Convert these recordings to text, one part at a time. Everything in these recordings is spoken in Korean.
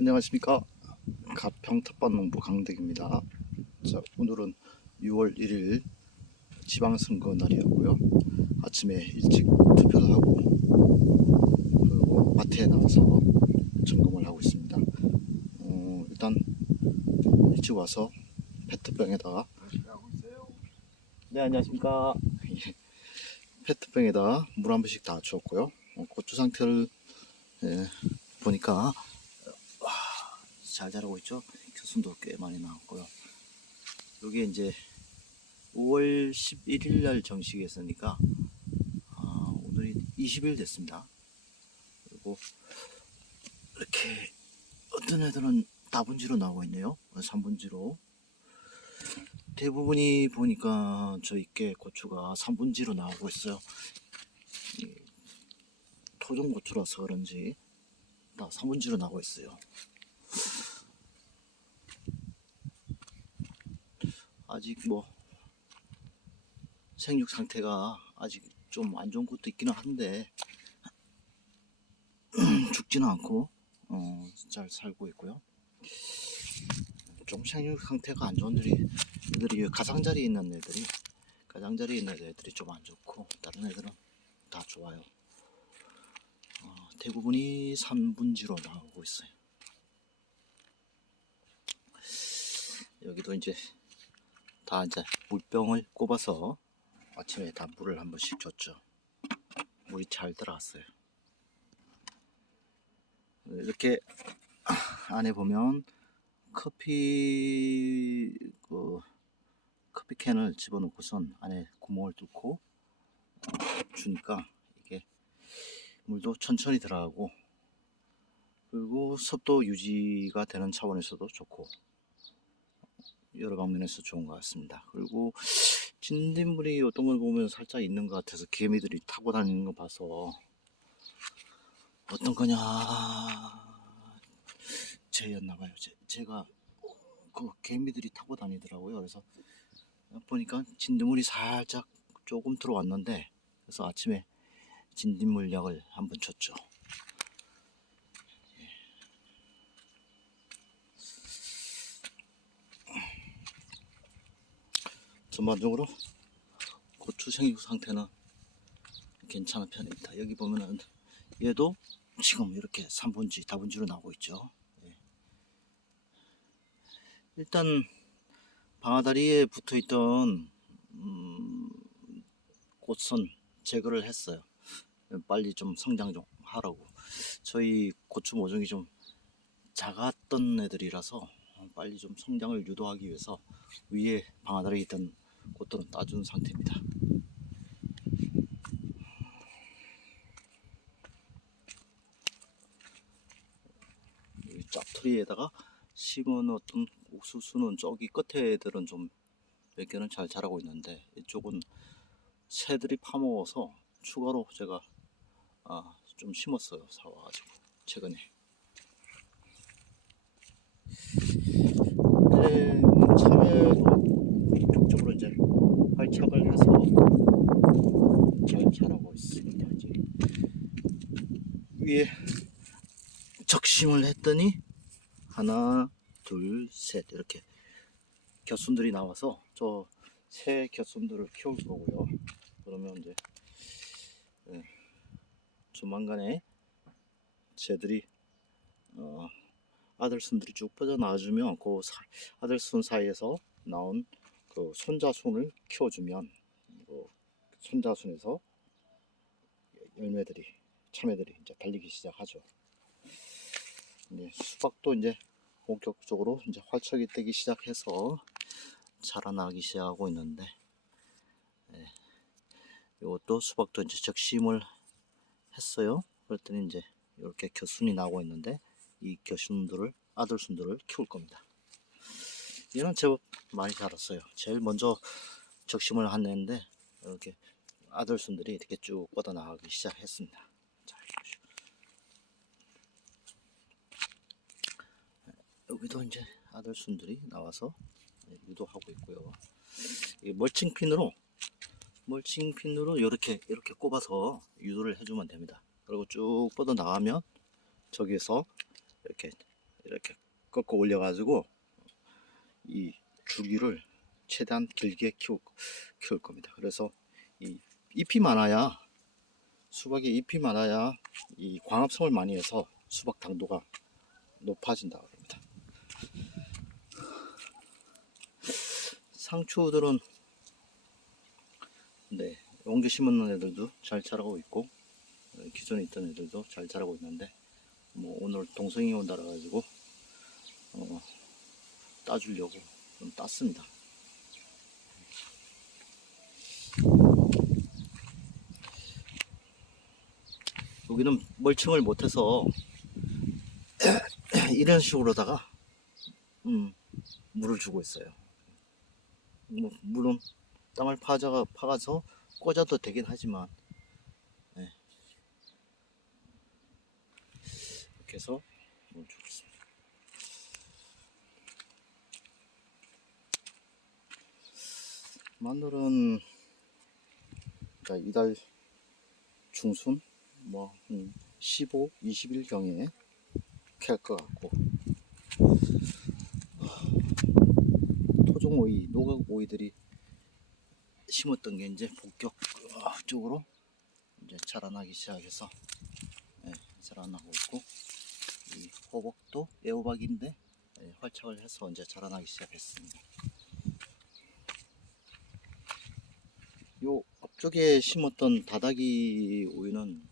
안녕하십니까? 가평 텃밭 농부 강덕입니다. 자 오늘은 6월 1일 지방선거 날이었고요. 아침에 일찍 투표를 하고 그리고 마트에 나와서 점검을 하고 있습니다. 어, 일단 일찍 와서 페트병에다가 네 안녕하십니까? 페트병에다 물한 번씩 다 주었고요. 어, 고추 상태를 예, 보니까 와, 잘 자라고 있죠? 교순도 꽤 많이 나왔고요. 여기 이제 5월 11일 날 정식했으니까 아, 오늘이 20일 됐습니다. 그리고 이렇게 어떤 애들은 다분지로 나오고 있네요. 3분지로. 대부분이 보니까 저희께 고추가 3분지로 나오고 있어요. 이 토종 고추라서 그런지 다 3분지로 나오고 있어요 아직 뭐 생육 상태가 아직 좀 안 좋은 것도 있기는 한데 죽지는 않고 어, 잘 살고 있고요. 좀 생육 상태가 안 좋은 애들이 애들이 가장자리에 있는 애들이 가장자리에 있는 애들이 좀 안 좋고 다른 애들은 다 좋아요. 어, 대부분이 3분지로 나오고 있어요. 여기도 이제 다 이제 물병을 꼽아서 아침에 다 물을 한 번씩 줬죠. 물이 잘 들어갔어요. 이렇게 안에 보면 커피 그 커피 캔을 집어넣고선 안에 구멍을 뚫고 어, 주니까 이게 물도 천천히 들어가고 그리고 습도 유지가 되는 차원에서도 좋고 여러 방면에서 좋은 것 같습니다. 그리고 진딧물이 어떤 걸 보면 살짝 있는 것 같아서 개미들이 타고 다니는 거 봐서 어떤 거냐 쟤였나 봐요. 제, 제가 그 개미들이 타고 다니더라고요. 그래서 보니까 진딧물이 살짝 조금 들어왔는데 그래서 아침에 진딧물 약을 한번 줬죠. 전반적으로 고추 생육 상태는 괜찮은 편입니다. 여기 보면은 얘도 지금 이렇게 3분지, 4분지로 나오고 있죠. 예. 일단 방아다리에 붙어 있던 음, 꽃선 제거를 했어요. 빨리 좀 성장 좀 하라고. 저희 고추 모종이 좀 작았던 애들이라서 빨리 좀 성장을 유도하기 위해서 위에 방아다리에 있던 꽃들은 따준 상태입니다. 심은 어떤 옥수수는 저기 끝에 애들은 좀 몇 개는 잘 자라고 있는데 이쪽은 새들이 파먹어서 추가로 제가 아, 좀 심었어요 사와가지고 최근에 이제 참외도 본격적으로 이제 활착을 해서 잘 자라고 있습니다 이제 위에 적심을 했더니 하나 둘 셋 이렇게 곁순들이 나와서 저 새 곁순들을 키울 거고요. 그러면 이제 예, 조만간에 쟤들이 어, 아들순들이 쭉 뻗어나와주면 그 사- 아들순 사이에서 나온 그 손자순을 키워주면 그 손자순에서 열매들이 참외들이 이제 달리기 시작하죠. 이제 수박도 이제 본격적으로 이제 활착이 되기 시작해서 자라나기 시작하고 있는데 예, 이것도 수박도 이제 적심을 했어요. 그랬더니 이제 이렇게 겨순이 나오고 있는데 이 겨순들을 아들순들을 키울 겁니다. 얘는 제법 많이 자랐어요. 제일 먼저 적심을 한 애인데 이렇게 아들순들이 이렇게 쭉 뻗어 나가기 시작했습니다. 자, 보십시오. 여기도 이제 아들 순들이 나와서 유도하고 있고요. 이 멀칭핀으로 멀칭핀으로 이렇게 이렇게 꼽아서 유도를 해주면 됩니다. 그리고 쭉 뻗어 나가면 저기에서 이렇게 이렇게 꺾어 올려가지고 이 줄기를 최대한 길게 키울, 키울 겁니다. 그래서 이 잎이 많아야 수박이 잎이 많아야 이 광합성을 많이 해서 수박 당도가 높아진다고 합니다. 상추들은 네 옮겨 심었는 애들도 잘 자라고 있고 어, 기존에 있던 애들도 잘 자라고 있는데 뭐 오늘 동성이 온다라 가지고 어, 따주려고 좀 땄습니다. 여기는 멀칭을 못해서 이런 식으로다가 음, 물을 주고 있어요. 뭐 물론 땅을 파자가 파가서 꽂아도 되긴 하지만 네. 이렇게 해서 있습니다. 마늘은 그러니까 이달 중순 뭐한 15, 20일 경에 캘 것 같고 토종 오이, 노각 오이들이 심었던 게 이제 본격적으로 이제 자라나기 시작해서 예, 자라나고 있고 이 호박도 애호박인데 예, 활착을 해서 이제 자라나기 시작했습니다. 요 앞쪽에 심었던 다다기 오이는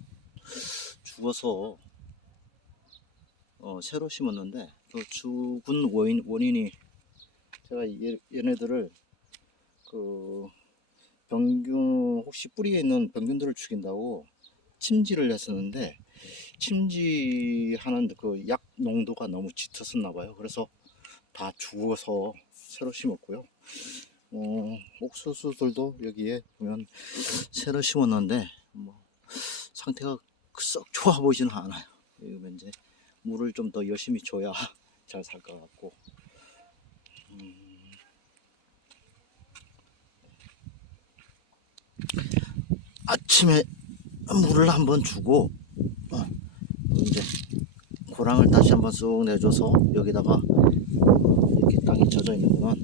죽어서 어, 새로 심었는데 그 죽은 원인, 원인이 제가 얘, 얘네들을 그 병균 혹시 뿌리에 있는 병균들을 죽인다고 침지를 했었는데 침지하는 그 약 농도가 너무 짙었었나 봐요. 그래서 다 죽어서 새로 심었고요. 어, 옥수수들도 여기에 보면 새로 심었는데 뭐 상태가 썩 좋아 보이지는 않아요. 이거 이제 물을 좀 더 열심히 줘야 잘 살 것 같고. 음, 아침에 물을 한번 주고 어, 이제 고랑을 다시 한번 쑥 내줘서 여기다가 이렇게 땅이 젖어 있는 동안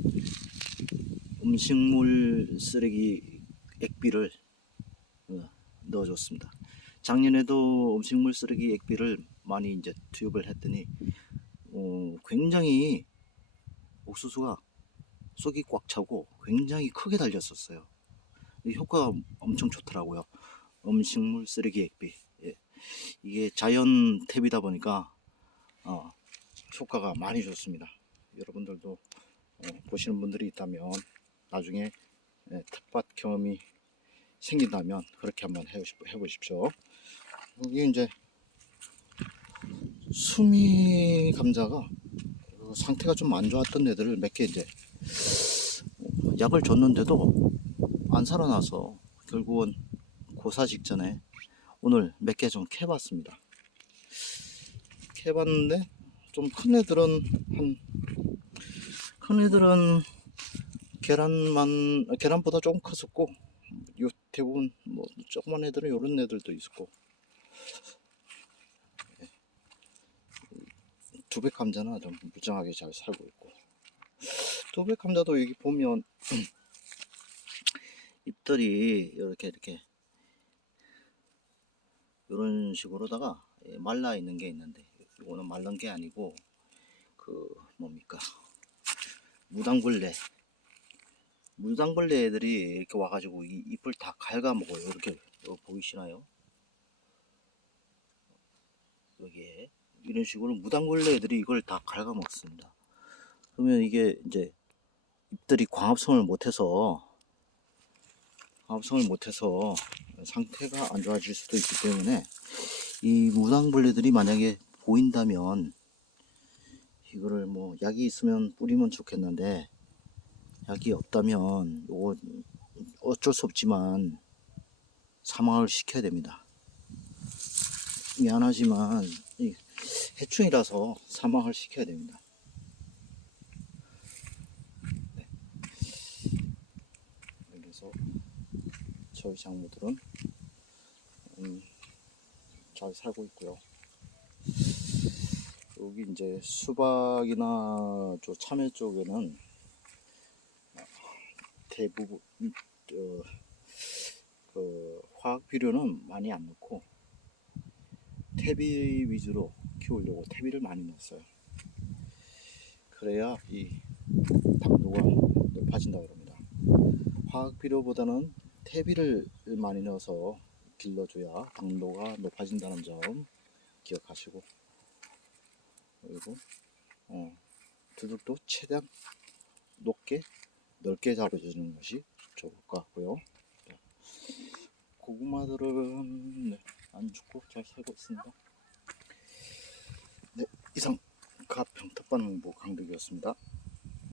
음식물 쓰레기 액비를 어, 넣어줬습니다. 작년에도 음식물 쓰레기 액비를 많이 이제 투입을 했더니 어, 굉장히 옥수수가 쏙이 꽉 차고 굉장히 크게 달렸었어요. 이 효과가 엄청 좋더라고요. 음식물 쓰레기 액비 예. 이게 자연 탭이다 보니까 어, 효과가 많이 좋습니다. 여러분들도 어, 보시는 분들이 있다면 나중에 예, 텃밭 경험이 생긴다면 그렇게 한번 해보십- 해보십시오. 여기 이제 수미 감자가 어, 상태가 좀 안 좋았던 애들을 몇 개 이제 어, 약을 줬는데도 안 살아나서 결국은 고사 직전에 오늘 몇 개 좀 캐봤습니다. 캐봤는데 좀 큰 애들은 한 큰 애들은 계란만 계란보다 조금 컸었고 요 대부분 뭐 조그만 애들은 요런 애들도 있었고 두백 감자는 좀 무장하게 잘 살고 있고. 두백 감자도 여기 보면 잎들이 이렇게 이렇게 이런 식으로다가 예, 말라 있는 게 있는데 이거는 말른 게 아니고 그 뭡니까? 무당벌레. 무당벌레 애들이 이렇게 와가지고 이 잎을 다 갉아먹어요. 이렇게 보이시나요? 여기에 이런 식으로 무당벌레 애들이 이걸 다 갉아먹습니다 그러면 이게 이제 잎들이 광합성을 못해서 광합성을 못해서 상태가 안 좋아질 수도 있기 때문에 이 무당벌레들이 만약에 보인다면 이거를 뭐 약이 있으면 뿌리면 좋겠는데 약이 없다면 요거 어쩔 수 없지만 사망을 시켜야 됩니다. 미안하지만 이 해충이라서 사망을 시켜야 됩니다. 네. 그래서 저희 작물들은 음, 잘 살고 있고요. 여기 여기 이제 수박이나 저 참외 쪽에는 대부분 어, 그 화학 비료는 많이 안 넣고 퇴비 위주로 키우려고 퇴비를 많이 넣었어요. 그래야 이 당도가 높아진다고 합니다. 화학 비료보다는 퇴비를 많이 넣어서 길러줘야 당도가 높아진다는 점 기억하시고 그리고 어, 두둑도 최대한 높게 넓게 잡아주는 것이 좋을 것 같고요. 네. 고구마들은 네, 안 죽고 잘 살고 있습니다. 네, 이상 가평 텃밭 농부 강백이었습니다.